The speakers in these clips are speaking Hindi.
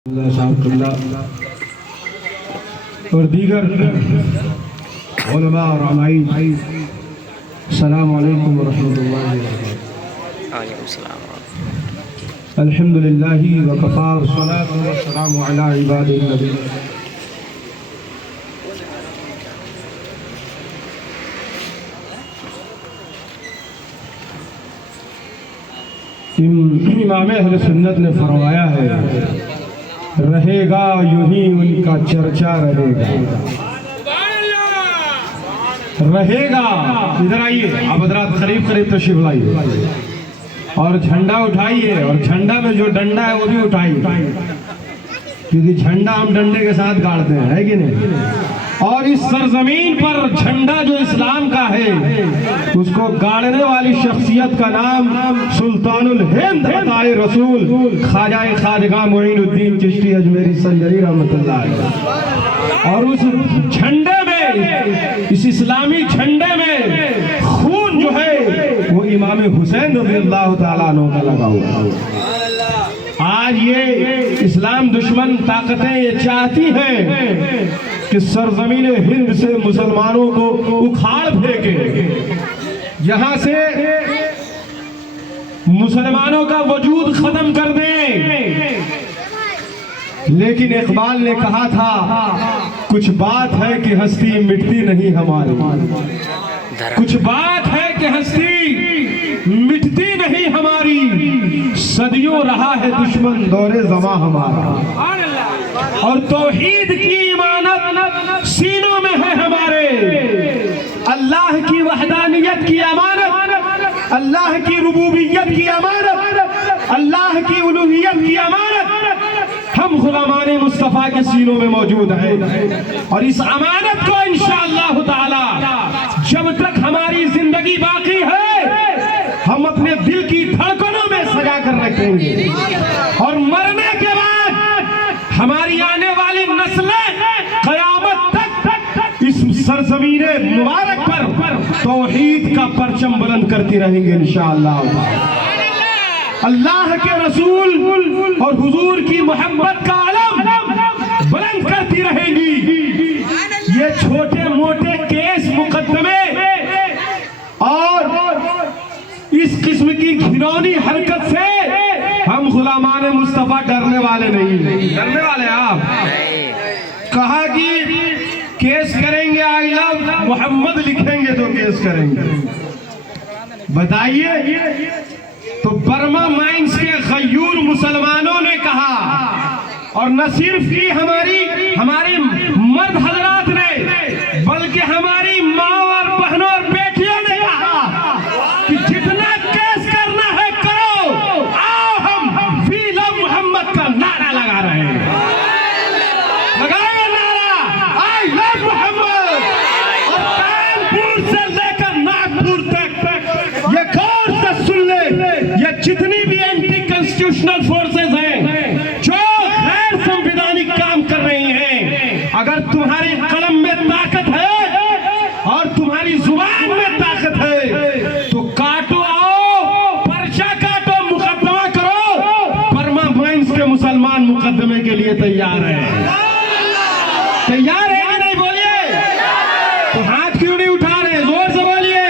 और दीगर उलमा और अमाइन, अस्सलामु अलैकुम व रहमतुल्लाहि व बरकातुहू। अल्हम्दुलिल्लाहि व कफ़ा व सलातु व सलामु अला इबादिही नबी। इमाम अहले सुन्नत ने फरमाया है, रहेगा यूं ही उनका चर्चा रहेगा। रहेगा, इधर आइए आप हज़रात, करीब करीब तशरीफ लाइए और झंडा उठाइए, और झंडा में जो डंडा है वो भी उठाइए, क्योंकि झंडा हम डंडे के साथ गाड़ते हैं, है कि नहीं। और इस सरजमीन पर झंडा जो इस्लाम का है, उसको गाड़ने वाली शख्सियत का नाम सुल्तानुल हिंद अताए रसूल ख्वाजा खाजगा मोइनुद्दीन चिश्ती अजमेरी संजरी रहमतुल्लाह अलैह। और उस झंडे में, इस इस्लामी झंडे में खून जो है वो इमाम हुसैन रज़ियल्लाहु ताला अन्हु का लगा हुआ। आज ये इस्लाम दुश्मन ताकतें ये चाहती हैं कि सरजमीन हिंद से मुसलमानों को उखाड़ फेंके, यहाँ से मुसलमानों का वजूद खत्म कर दें। लेकिन इकबाल ने कहा था, कुछ बात है कि हस्ती मिटती नहीं हमारी, कुछ बात है कि हस्ती मिटती नहीं हमारी, सदियों रहा है दुश्मन दौरे ज़मा हमारा। और तौहीद की इमानत सीनों में है हमारे, अल्लाह की वहदानियत की अमानत, अल्लाह की रुबूबियत की अमानत, अल्लाह की उलूहियत की अमानत हम गुलामाने मुस्तफ़ा के सीनों में मौजूद है। और इस अमानत को इंशाअल्लाह ताला जब तक हमारी जिंदगी बाकी है, हम अपने दिल की धड़कनों में सजा कर रखेंगे। और मरने के बाद हमारी आने वाली नस्लें क़यामत तक इस सरज़मीने मुबारक पर तौहीद का परचम बुलंद करती रहेंगे इंशाअल्लाह। अल्लाह के रसूल और हुजूर की मोहब्बत का अलम बुलंद करती रहेंगी। ये छोटे मोटे केस मुकदमे और इस किस्म की घिनौनी हरकत से हम गुलामान मुस्तफा डरने वाले नहीं। डरने वाले आप? कहा कि केस करेंगे, आई लव मोहम्मद लिखेंगे तो केस करेंगे। बताइए, तो बर्मा माइंस के गयूर मुसलमानों ने कहा, और न सिर्फ की हमारी मर्द हजरात ने, बल्कि हमारी माँ और बहनों और बेटियों ने कहा कि जितना केस करना है करो, आओ हम वी लव मोहम्मद का नारा लगा रहे हैं। लगाएगा नारा आई लव मोहम्मद, और कानपुर से लेकर नागपुर तक ये गौर से सुन ले, ये जितनी भी एंटी कॉन्स्टिट्यूशनल फोर्सेस हैं जो गैर संवैधानिक काम कर रही हैं, अगर तुम्हारी कलम में ताकत है और तुम्हारी जुबान में ताकत है तो काटो, आओ पर्चा काटो, मुकदमा करो। बर्मा माइंस के मुसलमान मुकदमे के लिए तैयार है। तैयार है कि नहीं? बोलिए। तो हाथ क्यों नहीं उठा रहे? जोर से बोलिए।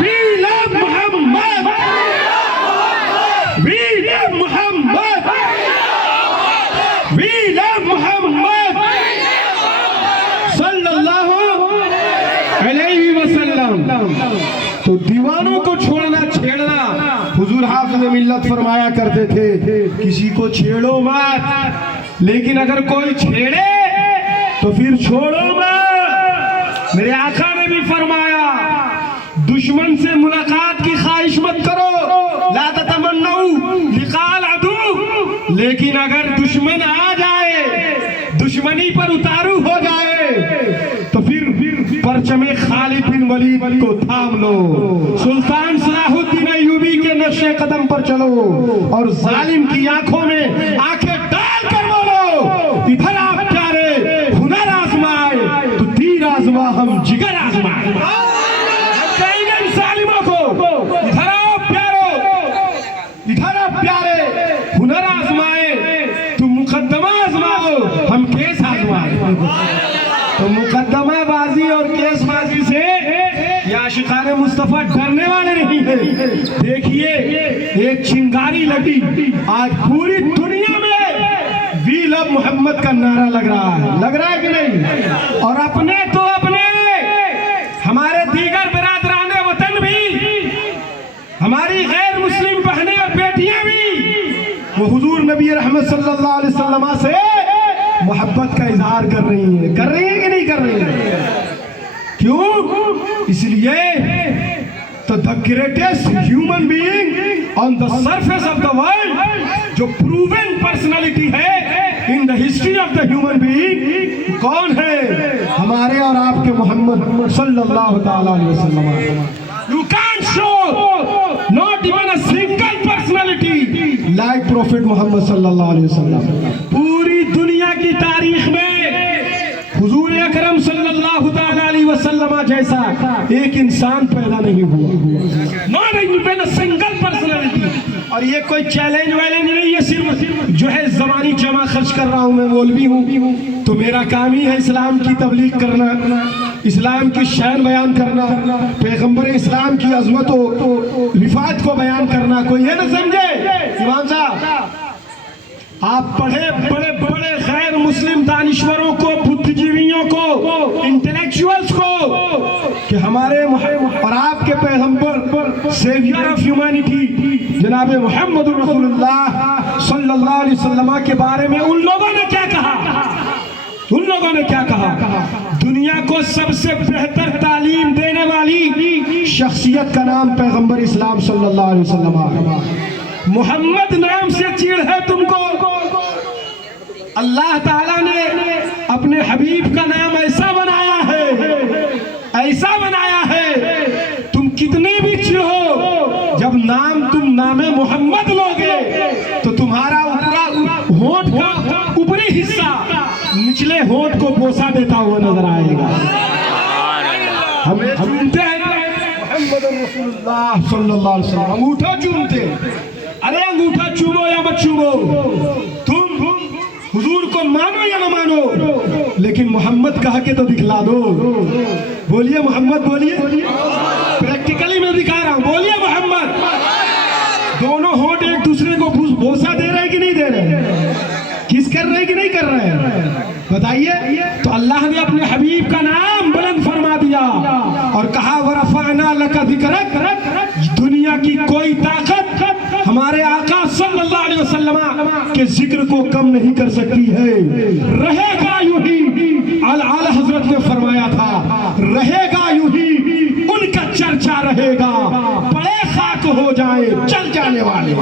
We love Muhammad, we love Muhammad, we love Muhammad सल्लल्लाहु अलैहि वसल्लम। तो दीवानों को छोड़ना छेड़ना, हुजूर हाफ़िज़ मिल्लत फरमाया करते थे, किसी को छेड़ो मत, लेकिन अगर कोई छेड़े तो फिर छोड़ो मत। मेरे आका ने भी फरमाया, दुश्मन से मुलाकात की ख्वाहिश मत करो, ला ततमन्नऊ लिक़ाल अदू। लेकिन अगर दुश्मन आ जाए, दुश्मनी पर उतारू हो जाए, तो फिर परचमे खालिद बिन वलीद को थाम लो, सुल्तान सलाहुद्दीन अय्यूबी के नक्शे कदम पर चलो, और जालिम की आंखों में आंखें डाल कर बोलो, इधर आप प्यारे हुनर आजमाए तो तीर आजमा हम जिगर आजमाए। कहेंगे जालिमों को, इधर आओ प्यारो, इधर आप प्यारे हुनर आजमाए तुम मुकदमा आजमाओ, हम केस आजमाए। तो मुकदमाबाजी और केसबाजी से ये आशिकाने मुस्तफा डरने वाले नहीं है। देखिए एक चिंगारी लगी, आज पूरी दुनिया में वी लव मोहम्मद का नारा लग रहा है कि नहीं? और अपने तो अपने हमारे दीगर बिरादराने वतन भी, हमारी गैर मुस्लिम बहनें और बेटियां भी वो हुजूर नबी रहमत सल्लल्लाहु अलैहि वसल्लम से मोहब्बत का इजहार कर रही हैं कि नहीं कर रही हैं? क्यों? इसलिए तो the greatest human being on the surface of the world, जो प्रूवन पर्सनालिटी है in the history of the human being, कौन है? हमारे और आपके मोहम्मद सल्लल्लाहु ताला अलैहि वसल्लम। You can't show not even a single personality like Prophet Muhammad सल्लल्लाहु अलैहि वसल्लम। पूरी दुनिया की तारीख में हुजूर अकरम सल्लल्लाहु ताला अलैहि वसल्लम जैसा एक इंसान पैदा नहीं हुआ, not even a single personality। और ये कोई चैलेंज वैलेंज नहीं है, सिर्फ जो है ज़बानी जमा खर्च कर रहा हूँ, मैं मौलवी हूँ तो मेरा काम ही है इस्लाम की तबलीग करना, इस्लाम की शान बयान करना, पैगंबर इस्लाम की अज़मत और रिफात को बयान करना। कोई ये ना समझे इमाम साहब, आप पढ़े बड़े बड़े गैर मुस्लिम दानिश्वरों को, बुद्धिजीवियों को, इंटेलेक्चुअल्स को कि हमारे और आपके पैगंबर सेवियर ऑफ ह्यूमैनिटी जनाब मोहम्मद रसूलुल्लाह सल्लल्लाहु अलैहि वसल्लम के बारे में उन लोगों ने क्या कहा? उन लोगों ने क्या कहा? दुनिया को सबसे बेहतर तालीम देने वाली शख्सियत का नाम पैगंबर इस्लाम सल्लल्लाहु अलैहि वसल्लम। मोहम्मद नाम से चिढ़ है तुमको, अल्लाह ताला ने अपने हबीब का नाम ऐसा बनाया है, तुम कितने भी चिढ़ो, जब नाम तुम नामे मोहम्मद लोगे तो तुम्हारा होंठ का ऊपरी हिस्सा निचले होंठ को बोसा देता हुआ नजर आएगा। हम चूमते हैं मोहम्मद रसूलुल्लाह सल्लल्लाहु अलैहि वसल्लम, अंगूठा चूमते। अरे अंगूठा चूमो या मत चूमो, तुम हुजूर को मानो या ना मानो, लेकिन मोहम्मद कहा के तो दिखला दो। बोलिए मोहम्मद, बोलिए, प्रैक्टिकली मैं दिखा रहा हूँ, बोलिए मोहम्मद। दोनों होंठ एक दूसरे को बोसा दे रहे कि नहीं दे रहे? किस कर रहे कि नहीं कर रहे? बताइए। तो अल्लाह ने अपने हबीब का नाम बुलंद फरमा दिया और कहा वरफ़अना लका ज़िक्रक। दुनिया की कोई ताकत हमारे आका सल्लल्लाहु अलैहि वसल्लम के जिक्र को कम नहीं कर सकती है। रहेगा यूं ही, आला हजरत ने फरमाया था, रहेगा यूं ही, उनका चर्चा रहेगा, बड़े खाक हो जाए चल जाने वाले।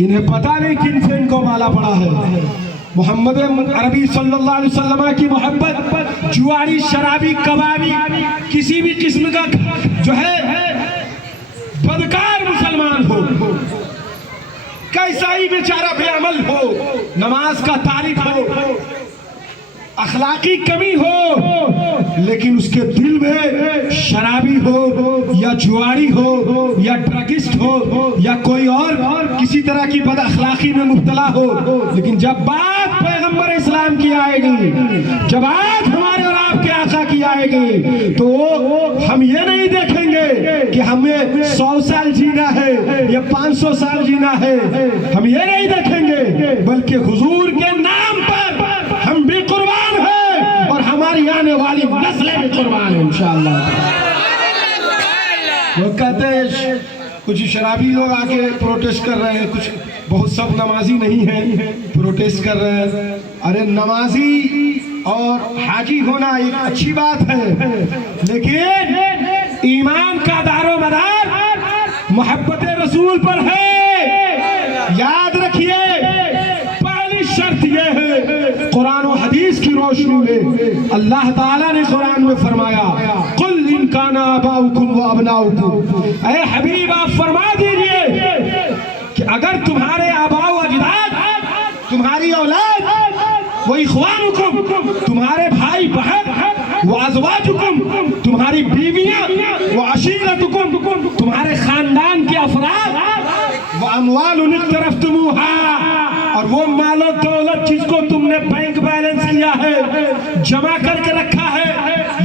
इन्हें पता नहीं किन से इनको माला पड़ा है। मोहम्मद अरबी सल्लल्लाहु अलैहि वसल्लम की मोहब्बत जुआरी, शराबी, कबाबी, किसी भी किस्म का जो है बदकार मुसलमान हो, कैसा ही बेचारा बेअमल हो, नमाज का तारिक हो, अखलाकी कमी हो, लेकिन उसके दिल में शराबी हो या जुआरी हो या ड्रगिस्ट हो या कोई और किसी तरह की बद अखलाकी में मुब्तला हो, लेकिन जब बात पैगंबर इस्लाम की आएगी, जब बात हमारे और आपके आका की आएगी, तो हम ये नहीं देखेंगे कि हमें 100 साल जीना है या 500 साल जीना है, हम ये नहीं देखेंगे, बल्कि हुजूर के नाम पर हम भी कुर्बान हैं और हमारी आने वाली नस्लें भी कुर्बान हैं इंशाअल्लाह। वो कहते हैं कुछ शराबी लोग आके प्रोटेस्ट कर रहे हैं, कुछ बहुत सब नमाजी नहीं है प्रोटेस्ट कर रहे हैं। अरे नमाजी और हाजी होना एक अच्छी बात है, लेकिन ईमान का दारो मदार मोहब्बत रसूल पर है। याद रखिए, पहली शर्त यह है, कुरान और हदीस की रोशनी में अल्लाह ताला ने कुरान में फरमाया, कुल इन काना आबाउकुम व अबनाउकुम, ऐ हबीब आप फरमा दीजिए कि अगर तुम्हारे आबाओ अजदाद, तुम्हारी औलाद, वो इख्वानुकुम, तुम्हारे भाई वो अज़वाजुकुम तुम्हारी बीवियां, वो अशीरतुकुम तुम्हारे खानदान के अफराद, वो अमवालुन इक़्तरफ़्तुमूहा और वो मालो दौलत जिसको तुमने बैंक बैलेंस किया है, जमा करके रखा है,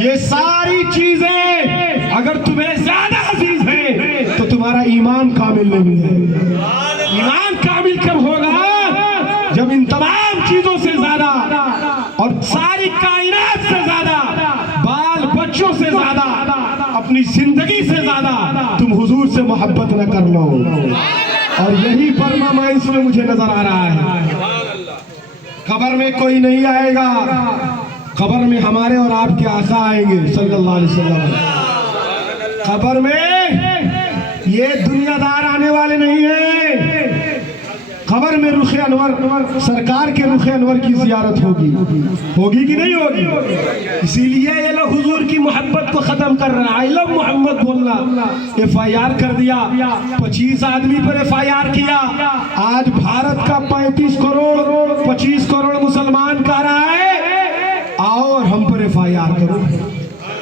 ये सारी चीजें अगर तुम्हें ज्यादा अजीज है तो तुम्हारा ईमान कामिल नहीं है। ईमान कामिल कब होगा? जब इन तमाम चीजों से ज्यादा और सारी कायनात से ज्यादा, बाल बच्चों से ज्यादा, अपनी जिंदगी से ज्यादा तुम हुजूर से मोहब्बत न कर लो। और यही बर्मा माइंस में मुझे नजर आ रहा है। कब्र में कोई नहीं आएगा, कब्र में हमारे और आपके आका आएंगे सल्लल्लाहु अलैहि वसल्लम। कब्र में ये दुनियादार आने वाले नहीं है। कब्र में रुखे अनवर सरकार के रुखे अनवर की जियारत होगी, होगी कि नहीं होगी? इसीलिए ये लोग हुजूर की मोहब्बत को खत्म कर रहे हैं। आई लव मोहम्मद बोलना FIR कर दिया, 25 आदमी पर FIR किया। आज भारत का 35 करोड़ 25 करोड़ मुसलमान कह रहा है आओ और हम पर FIR करो।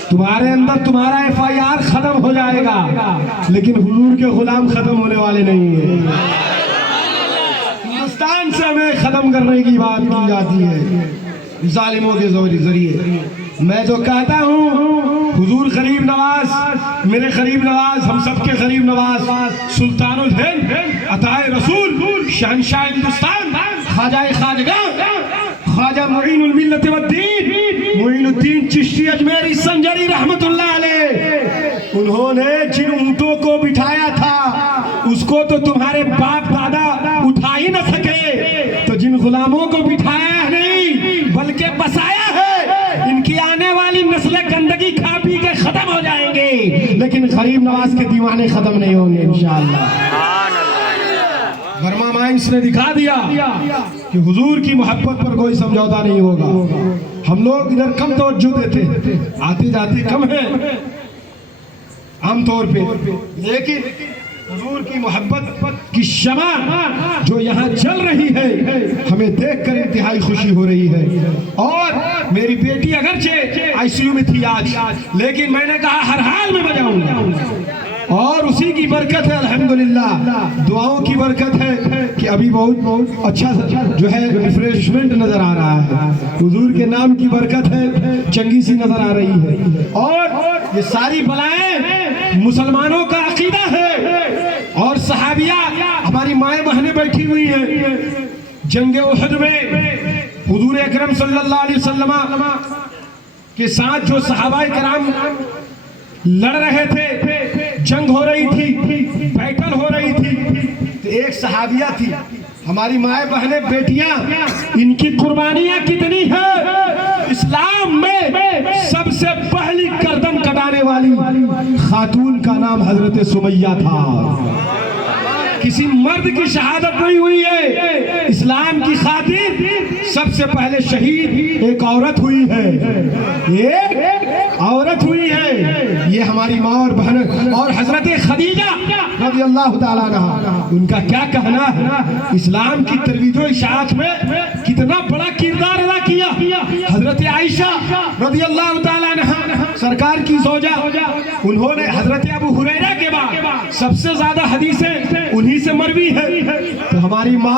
तुम्हारे अंदर तुम्हारा FIR खत्म हो जाएगा, लेकिन हुजूर के गुलाम खत्म होने वाले नहीं है। हिंदुस्तान से हमें खत्म करने की बात की जाती है जालिमों के जरिए। मैं जो कहता हूँ हुजूर गरीब नवाज, मेरे गरीब नवाज, हम सबके गरीब नवाज, सुल्तानुल हिंद, अताए रसूल, शहंशाह हिंदुस्तान, ख्वाजा खाजगा, ख्वाजा मुईनुल मिल्लत वद्दीन, मुईनुद्दीन चिश्ती अजमेरी संजरी रहमतुल्लाह अलैह, उन्होंने जिन ऊंटों को बिठाया था उसको तो तुम्हारे बाप दादा उठा ही न सके, तो जिन गुलामों को बिठाया नहीं बल्कि बसाया है, इनकी आने वाली नस्लें गंदगी खा पी के खत्म हो जाएंगे, लेकिन गरीब नवाज के दीवाने खत्म नहीं होंगे इंशाअल्लाह। बर्मा माइंस ने दिखा दिया कि हुजूर की मोहब्बत पर कोई समझौता नहीं होगा। हम लोग इधर कम तवज्जो देते, आते जाते कम है आमतौर पे, लेकिन हुजूर की मोहब्बत की शमा जो यहाँ जल रही है हमें देखकर इंतहाई खुशी हो रही है। और मेरी बेटी अगरचे ICU में थी आज, लेकिन मैंने कहा हर हाल में बजाऊंगा, और उसी की बरकत है अल्हम्दुलिल्लाह, दुआओं की बरकत है कि अभी बहुत अच्छा जो है रिफ्रेशमेंट नजर आ रहा है। हुजूर के नाम की बरकत है, चंगी सी नजर आ रही है। और ये सारी बलाएं मुसलमानों का अकीदा है। और सहाबिया हमारी माए बहनें बैठी हुई हैं। जंगे उहद में हुजूर अकरम सल्लल्लाहु अलैहि वसल्लम के साथ जो सहाबाए कराम लड़ रहे थे, जंग हो रही थी, बैटल हो रही थी, तो एक सहाबिया थी, हमारी माए बहनें बेटियां, इनकी कुर्बानियां कितनी है। इस्लाम में सबसे पहली गर्दन कटाने वाली खातून का नाम हजरत सुमैया था। किसी मर्द की शहादत नहीं हुई है, इस्लाम की खातिर सबसे पहले शहीद एक औरत हुई है, एक औरत हुई है। ये हमारी माँ और बहन। और हजरत खदीजा रज़ियल्लाहु ताला अन्हा, उनका क्या कहना है, इस्लाम की तरवीजो इशाअत में कितना बड़ा किरदार अदा किया। हजरत आयशा रज़ियल्लाहु ताला अन्हा सरकार की ज़ौजा, उन्होंने हजरत अबू हुरैरा के बाद सबसे ज्यादा हदीसें उन्हीं से मरवी है। तो हमारी माँ